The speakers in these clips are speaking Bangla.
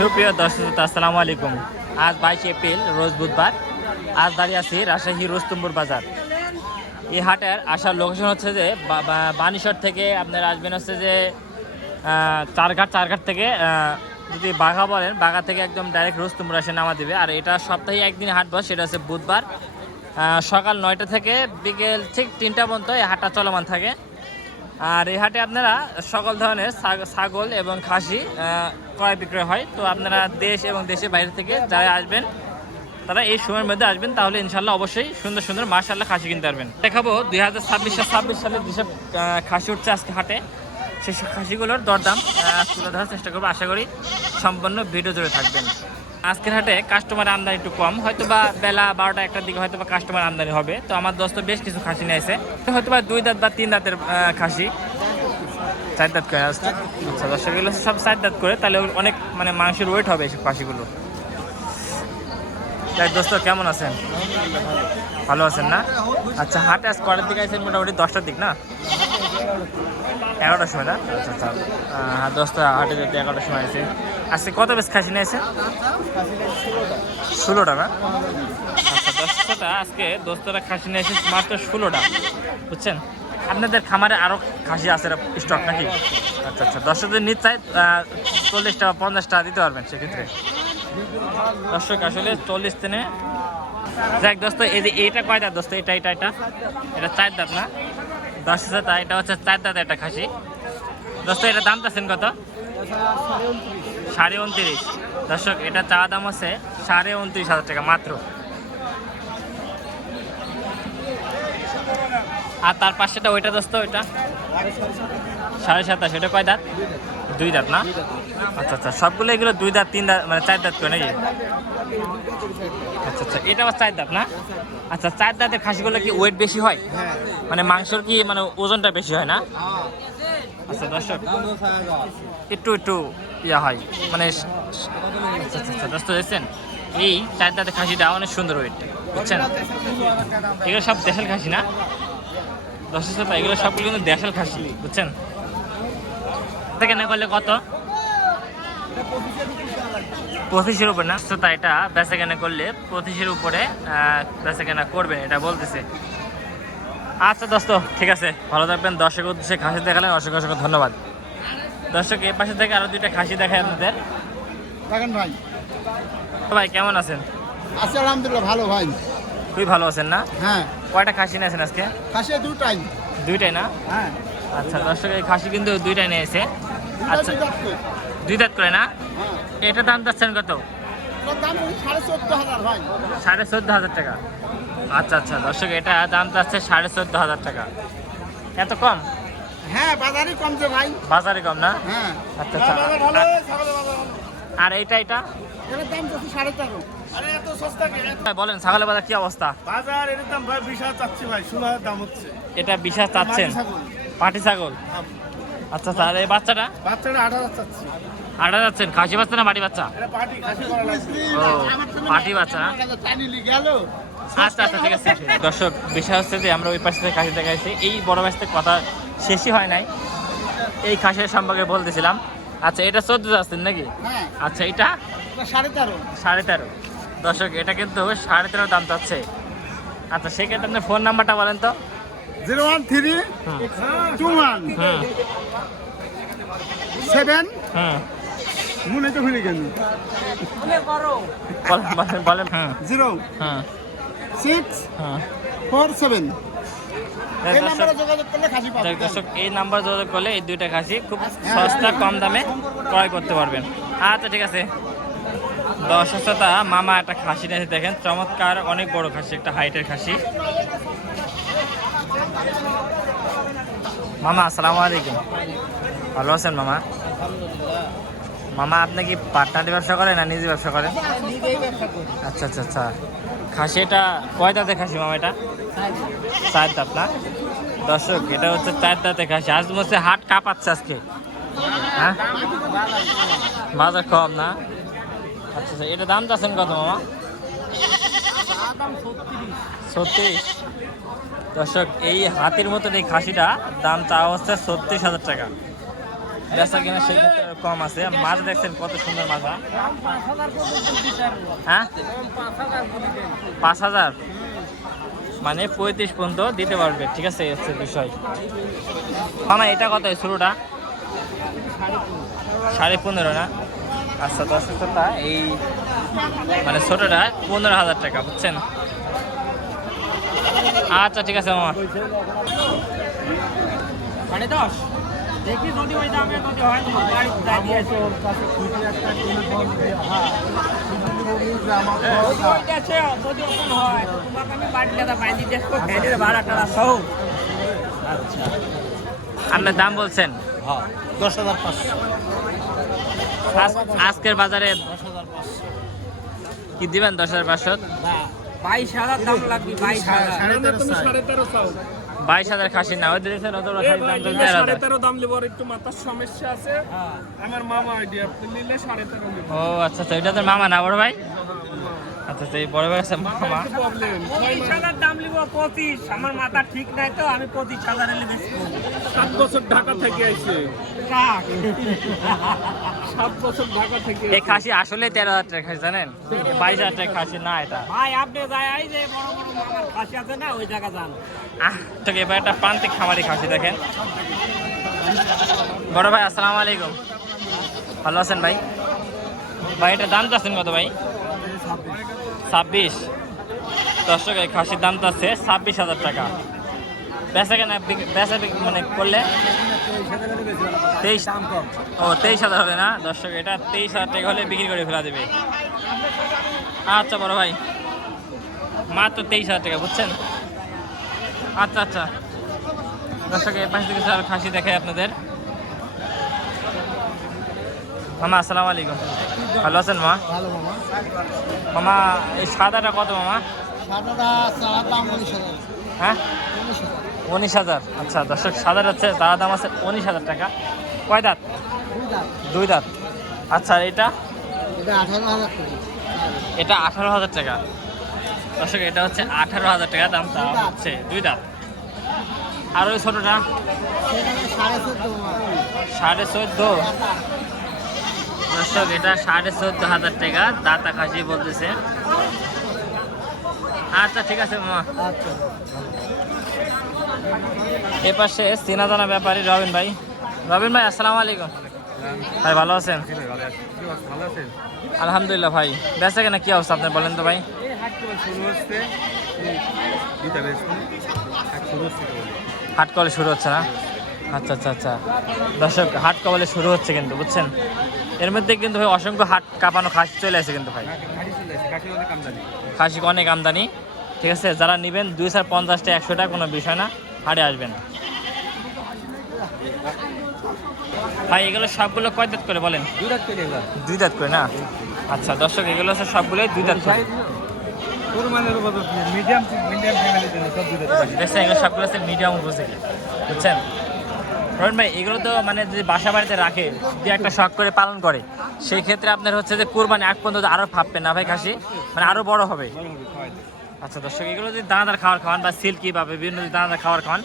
সুপ্রিয় দর্শক আসসালামু আলাইকুম। আজ 22 এপ্রিল রোজ বুধবার। আজ দাঁড়িয়ে আছি রাজশাহী রুস্তমপুর বাজার। এই হাটের আসার লোকেশন হচ্ছে যে বানিশর থেকে আপনারা আসবেন হচ্ছে যে চারঘাট থেকে যদি বাঘা বলেন, বাঘা থেকে একদম ডাইরেক্ট রুস্তমপুর এসে নামা দেবে। আর এটা সপ্তাহে একদিন হাট বসে, সেটা হচ্ছে বুধবার। সকাল 9টা থেকে বিকেল ঠিক 3টা পর্যন্ত এই হাটটা চলমান থাকে। আর এই হাটে আপনারা সকল ধরনের ছাগল এবং খাসি ক্রয় বিক্রয় হয়। তো আপনারা দেশ এবং দেশের বাইরে থেকে যারা আসবেন তারা এই সময়ের মধ্যে আসবেন, তাহলে ইনশাল্লাহ অবশ্যই সুন্দর সুন্দর মাশাআল্লাহ খাসি কিনতে পারবেন। দেখাবো 2026 সালে যেসব খাসি উঠছে আজকে হাটে, সেই খাসিগুলোর দরদাম তুলে ধরার চেষ্টা করবো। আশা করি সম্পূর্ণ ভিডিও জুড়ে থাকবেন। আজকের হাটে কাস্টমার আমদানি একটু কম, হয়তো বা বেলা 12টা 1টার দিকে হয়তো বা কাস্টমার আমদানি হবে। তো আমার দোস্ত বেশ কিছু খাসি নিয়েছে, হয়তো বা 2 দাঁত বা 3 দাঁতের খাসি, 4 দাঁত করে আসছে। আচ্ছা দর্শক, এগুলো সব 4 দাঁত করে, তাহলে অনেক মানে মাংসের ওয়েট হবে এইসব খাসিগুলো। তাই দোস্ত কেমন আছেন? ভালো আছেন না? আচ্ছা, হাটে আজ কটার দিকে আছেন? মোটামুটি 10টার দিক না, 11টার সময় না? আচ্ছা আচ্ছা, হ্যাঁ দোস্ত হাটে যেতে 11টার সময় আছে। আজকে কত বেশ খাসি নিয়েছে? 16টা না? আচ্ছা দোস্তটা আজকে দোস্তরা খাসি নিয়েছে মাত্র 16টা, বুঝছেন? আপনাদের খামারে আরও খাসি আছে স্টক নাকি? আচ্ছা আচ্ছা, দর্শকদের নিতে চাই 40টা বা 50টা দিতে পারবেন সেক্ষেত্রে? দর্শক আসলে 40 দিনে যাক দোস্ত, এই যে এইটা কয় দাঁত দোস্ত? এটা 4 দাঁত না? 10,000 তা এটা হচ্ছে 4 দাঁত একটা খাসি। দোস্ত এটা দাম চাচ্ছেন কত? 29.5। দর্শক এটা চাওয়া দাম হচ্ছে 29,500 টাকা মাত্র। আর তার পাশেটা ওইটা দোস্ত, ওইটা 27.5। এটা কয় দাঁত? 2 দাঁত না? আচ্ছা আচ্ছা, সবগুলো এগুলো 2 দাঁত 3 দাঁত মানে 4 দাঁত করে নাকি? আচ্ছা আচ্ছা, এটা আবার 4 দাঁত না? আচ্ছা, 4 দাঁতের খাসিগুলো কি ওয়েট বেশি হয়? মানে মাংসর কি মানে ওজনটা বেশি হয় না? আচ্ছা দর্শক, একটু ইয়া হয় মানে। আচ্ছা আচ্ছা দোস্ত দেখছেন, এই 4 দাঁতের খাসিটা অনেক সুন্দর ওয়েট, বুঝছেন? এগুলো সব দেশাল খাসি না? দর্শক এগুলো সবগুলো কিন্তু দেশাল খাসি, বুঝছেন? কেনা করলে কত? 25-এর উপরে না? তো তাই এটা বেচা কেনা করলে 25-এর উপরে বেচা কেনা করবেন, এটা বলতেছে। আচ্ছা দোস্ত ঠিক আছে, ভালো থাকবেন। দর্শক উদ্দেশ্যে খাসি দেখালেন, অসংখ্য অসংখ্য ধন্যবাদ। দর্শক এই পাশে থেকে আরো 2টা খাসি দেখায় আপনাদের। দেখেন ভাই, ভাই কেমন আছেন? আছি আলহামদুলিল্লাহ, ভালো ভাই। খুবই ভালো আছেন না? হ্যাঁ, কয়টা খাসি নিয়েছেন আজকে? খাসি দুটাই। 2টাই না? হ্যাঁ, আচ্ছা দর্শক, এই খাসি কিন্তু 2টাই নিয়েছে। আচ্ছা, 2 দাঁত করে না? এটা দাম যাচ্ছেন কত? দাম 14,500 ভাই। 14,500 টাকা। আচ্ছা আচ্ছা দর্শক, এটা দাম যাচ্ছে 14,500 টাকা। এত কম? হ্যাঁ, বাজারে কমছে ভাই। বাজারে কম না? হ্যাঁ, আচ্ছা আচ্ছা। আর এটা এটার দাম যাচ্ছে 13.5। আরে এত সস্তা কেন? বলেন, ছাগলের বাজার কি অবস্থা? বাজার এর দাম ভাই 20,000 চাচ্ছি ভাই, 16,000 দাম হচ্ছে। এটা 20,000 চাচ্ছেন? পাটি ছাগল? আচ্ছা আচ্ছা, আর এই বাচ্চাটা? বাচ্চাটা 8,000 চাচ্ছি। 8,000 যাচ্ছেন? খাসি বাচ্চা না বাড়ি বাচ্চা? এটা পাটি খাসি করা লাগবে। ও পাটি বাচ্চা না? টাইনি গেল। আচ্ছা আচ্ছা ঠিক আছে। দর্শক বিষয় হচ্ছে যে আমরা ওই পাশ থেকে খাসি দেখাইছি, এই বড় পাশ থেকে কথা শেষই হয় নাই, এই খাসির সম্পর্কে বলতেছিলাম। আচ্ছা, এটা 14 যাচ্ছেন নাকি? হ্যাঁ, আচ্ছা, এটা 13.5। 13.5। দর্শক এটা কিন্তু 13.5 দাম চাচ্ছে। আচ্ছা, সেক্ষেত্রে আপনার ফোন নাম্বারটা বলেন তো। 013 21 হুম 7 হুম মনে তো ভুলে গেল। বলেন বলেন। হুম 0 হুম 6 হুম 4 7। এই নম্বরে যোগাযোগ করলে খাসি পাবেন। দর্শক এই নাম্বার যোগাযোগ করলে এই 2টা খাসি খুব সস্তা কম দামে ক্রয় করতে পারবেন। আচ্ছা ঠিক আছে। দর্শকতা মামা একটা খাসি নিয়ে দেখেন, চমৎকার অনেক বড় খাসি, একটা হাইটের খাসি। মামা আসসালামু আলাইকুম, ভালো আছেন মামা? মামা আপনি কি পার্টনারি ব্যবসা করেন না নিজে ব্যবসা করেন? আচ্ছা আচ্ছা আচ্ছা, খাসি এটা কয় দাঁতের খাসি মামা? এটা 4 দাঁত না? দর্শক এটা হচ্ছে 4 দাঁতের খাসি। আজ বলছে হাট কাঁপাচ্ছে আজকে, হ্যাঁ বাজার কম না? আচ্ছা আচ্ছা, এটা দাম চাচ্ছেন কত মামা? 36। দর্শক এই হাতির মতন এই খাসিটা দাম চাওয়া হচ্ছে 36,000 টাকা। বেচা কিনা সেক্ষেত্রে কম আছে। মাছ দেখছেন কত সুন্দর মাজা। হ্যাঁ 5,000 মানে 35 পর্যন্ত দিতে পারবে, ঠিক আছে, এই হচ্ছে বিষয়। মামা এটা কত শুরুটা? 15.5 না? আচ্ছা দর্শকটা এই মানে ছোটটা 15,000 টাকা, বুঝছেন? আচ্ছা ঠিক আছে মামা। 10.5 দেখি যদি ওই দামে যদি হয় তো গাড়ি যাই দিয়ে আসো। যদি ওপেন হয় তো তোমাকে আমি বাড়ি লেদা বাইন্দি দেখবো খেয়ে ভাড়াটা সহ। আচ্ছা আপনার দাম বলছেন? 10,500। আজকের বাজারে 10,500 কি দিবেন? 10,500। 22,000 দাম লাগবে। 22,000 22,000 খাসি না ওই দিয়েছেন অত খাসি দাম তো 13,000। 13.5 দাম লিব, আর একটু মাথার সমস্যা আছে। আমার মামা আইডিয়া আপনি নিলে 13.5 লিব। ও আচ্ছা আচ্ছা, এটা তো মামা না বড় ভাই? আচ্ছা আচ্ছা, এই বড় ভাই আছে মামা। প্রবলেম 22,000 দাম লিব 25। আমার মাথা ঠিক নাই তো আমি 25,000 এলে বেশি 7 বছর ঢাকা থেকে আইছে। রাখ। 7 বছর ঢাকা থেকে এই খাসি আসলে 13,000 টাকা খাসি, জানেন? 22,000 টাকা খাসি না এটা। ভাই আপনি যাই এই যে বড় বড় মামার খাসি আছে না ওই জায়গা যান। তো এবার একটা প্রান্তিক খামারি খাসি দেখেন। বড় ভাই আসসালামু আলাইকুম, ভালো আছেন ভাই? ভাই এটা দাম চাচ্ছেন কত ভাই? 26। দর্শক এই খাসির দাম চাচ্ছে 26,000 টাকা। বেচা কেনা বেচা মানে করলে 23। ও 23,000 হবে না দর্শক? এটা 23,000 টাকা হলে বিক্রি করে ফেলা দেবে। আচ্ছা বড় ভাই, মাত্র 23,000 টাকা, বুঝছেন? আচ্ছা আচ্ছা দর্শক এই পাশে থেকে স্যার খাসি দেখাই আপনাদের। মামা আসসালামু আলাইকুম, ভালো আছেন মা? ভালো মামা। মামা এই সাদাটা কত মামা? সাদাটা চাওয়ার দাম 19,000। হ্যাঁ 19,000। আচ্ছা দর্শক সাদার হচ্ছে তার দাম আছে 19,000 টাকা। কয় দাঁত? 2 দাঁত। আচ্ছা এটা? এটা 18,000 টাকা। এটা 18,000 টাকা। দর্শক এটা হচ্ছে 18,000 টাকা দাম, তা হচ্ছে 2 দাঁত। আর ওই ছোটোটা? সেটা 14.5 মামা। 14.5। দর্শক এটা 14,500 টাকা দাতা খাসি বলতেছে। আচ্ছা ঠিক আছে মামা। আচ্ছা এ পাশে চেনা জানা ব্যাপারী রবিন ভাই। রবিন ভাই আসসালামু আলাইকুম ভাই, ভালো আছেন? ভালো আছেন? আলহামদুলিল্লাহ ভাই। বেচা কেনা কি অবস্থা আপনার বলেন তো ভাই? এই হাট কল শুরু হচ্ছে, এই দুইটা বেশ হাট শুরু হচ্ছে। হাট কলে শুরু হচ্ছে না? আচ্ছা আচ্ছা আচ্ছা দর্শক হাট কবলে শুরু হচ্ছে কিন্তু, বুঝছেন? এর মধ্যে কিন্তু ভাই অসংখ্য হাট কাঁপানো খাসি চলে আসে কিন্তু ভাই। গাড়ি চলে আসে, গাড়ি অনেক আমদানি। খাসি অনেক আমদানি, ঠিক আছে? যারা নেবেন 250 টাকা 100 টাকা কোনো বিষয় না, হাটে আসবেন ভাই। এগুলো সবগুলো কয় দাঁত করে বলেন? 2 দাঁত করে এগুলা। 2 দাঁত করে না? আচ্ছা দর্শক এগুলো হচ্ছে সবগুলোই 2 দাঁত করে। কুরবানির উপর মিডিয়াম ফ্যামিলির জন্য সব 2 দাঁত। দেখছেন এগুলো সবগুলো হচ্ছে মিডিয়াম উপযোগী, বুঝছেন? রহিন ভাই এগুলো তো মানে যদি বাসা বাড়িতে রাখে, যদি একটা শখ করে পালন করে, সেই ক্ষেত্রে আপনার হচ্ছে যে কুরবানি আগ পর্যন্ত আরও ভাববে না ভাই খাসি, মানে আরও বড় হবে। আচ্ছা দর্শক এগুলো যদি দানাদার খাবার খাওয়ান বা সিল্কি বা বিভিন্ন যদি দানাদার খাবার খাওয়ান,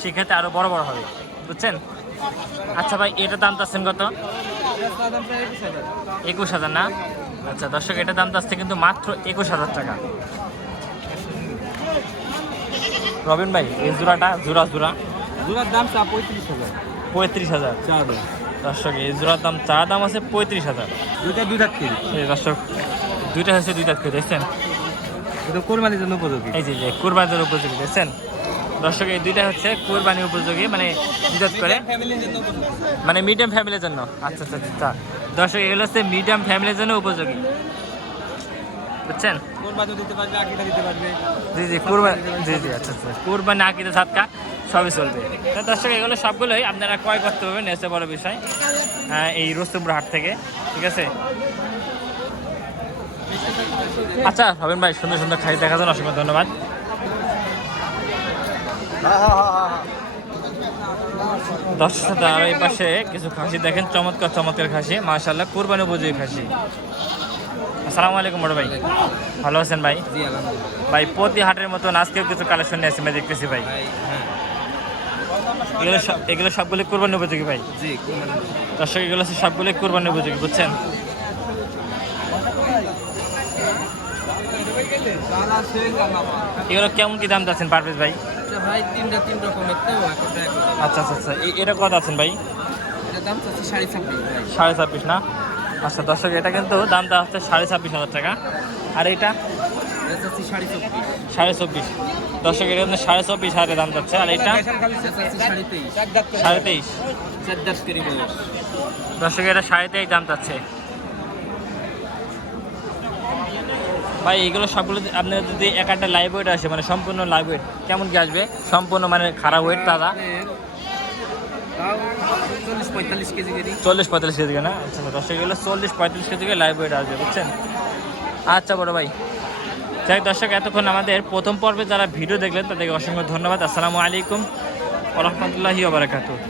সেক্ষেত্রে আরও বড় বড় হবে, বুঝছেন? আচ্ছা ভাই এটার দাম চাচ্ছেন কত? 21,000 না? আচ্ছা দর্শক এটার দাম চাচ্ছে কিন্তু মাত্র 21,000 টাকা। রবিন ভাই এই জোড়াটা জোড়ার দাম 35,000। 35,000। দর্শক এই জোড়ার দাম চা দাম আছে 35,000। দুইটা 2 দাঁত করে। এই দর্শক দুইটা হচ্ছে 2 দাঁত করে, দেখছেন? এটা কুরবানির জন্য উপযোগী। এই যে কুরবানির উপযোগী, দেখছেন দর্শক? এই দুইটা হচ্ছে কুরবানি উপযোগী, মানে 2 দাঁত করে, ফ্যামিলির জন্য উপযোগী। মানে মিডিয়াম ফ্যামিলির জন্য। আচ্ছা আচ্ছা আচ্ছা দর্শক এগুলো হচ্ছে মিডিয়াম ফ্যামিলির জন্য উপযোগী, বুঝছেন? কুরবানি দিতে পারবে, আকিদা দিতে পারবে। জি জি কুরবানি, জি জি আচ্ছা আচ্ছা কুরবানি আকিদা সাদকা সবই চলবে। তো দর্শক এগুলো সবগুলোই আপনারা ক্রয় করতে পারবেন, এসে বড় বিষয় এই রুস্তমপুর হাট থেকে, ঠিক আছে? আচ্ছা রবিন ভাই সুন্দর সুন্দর খাই দেখার জন্য অসংখ্য ধন্যবাদ। দর্শক আর এই পাশে কিছু খাসি দেখেন, চমৎকার চমৎকার খাসি, মাশাআল্লাহ কুরবানি উপযোগী খাসি। আসসালামু আলাইকুম বড় ভাই, ভালো আছেন ভাই? জি আলহামদুলিল্লাহ ভাই প্রতি হাটের মতন আজকেও কিছু কালেকশন নিয়ে আসছে দেখতেছি ভাই। ভাই। হ্যাঁ এগুলো সবগুলো কোরবানি উপযোগী ভাই। জি দর্শক এগুলো হচ্ছে সবগুলো কোরবানি উপযোগী, বুঝছেন? এগুলো কেমন কি দাম যাচ্ছেন পারভেজ ভাই? ভাই তিন রকমের তো আচ্ছা আচ্ছা আচ্ছা, এটা কত আছেন ভাই? এটা দাম চাচ্ছি 26.5 ভাই। 26.5 না? আচ্ছা দর্শক, এটা কিন্তু দামটা হচ্ছে 26,500 টাকা। আর এটা এটা চাচ্ছি 24.5। 24.5। দর্শক এটা কিন্তু 24.5 দাম যাচ্ছে। আর এটা এটা চাচ্ছি 23.5। 23.5। 4 দাঁত করে বয়স। দর্শক এটা 23.5 দাম যাচ্ছে ভাই। এগুলো সবগুলো আপনার যদি এক একটা লাইভ ওয়েট আসে, মানে সম্পূর্ণ লাইভ ওয়েট, কেমন কি আসবে? সম্পূর্ণ মানে খারাপ ওয়েট তাজা তাও 40-45 কেজি করে। 40-45 কেজি না? আচ্ছা দর্শক এগুলো 40-45 কেজি লাইভ ওয়েট আসবে, বুঝছেন? আচ্ছা বড় ভাই, যাই দর্শক, এতক্ষণ আমাদের প্রথম পর্বে যারা ভিডিও দেখলেন তাদেরকে অসংখ্য ধন্যবাদ। আসসালামু আলাইকুম ওয়া রাহমাতুল্লাহি ওয়া বারাকাতুহু।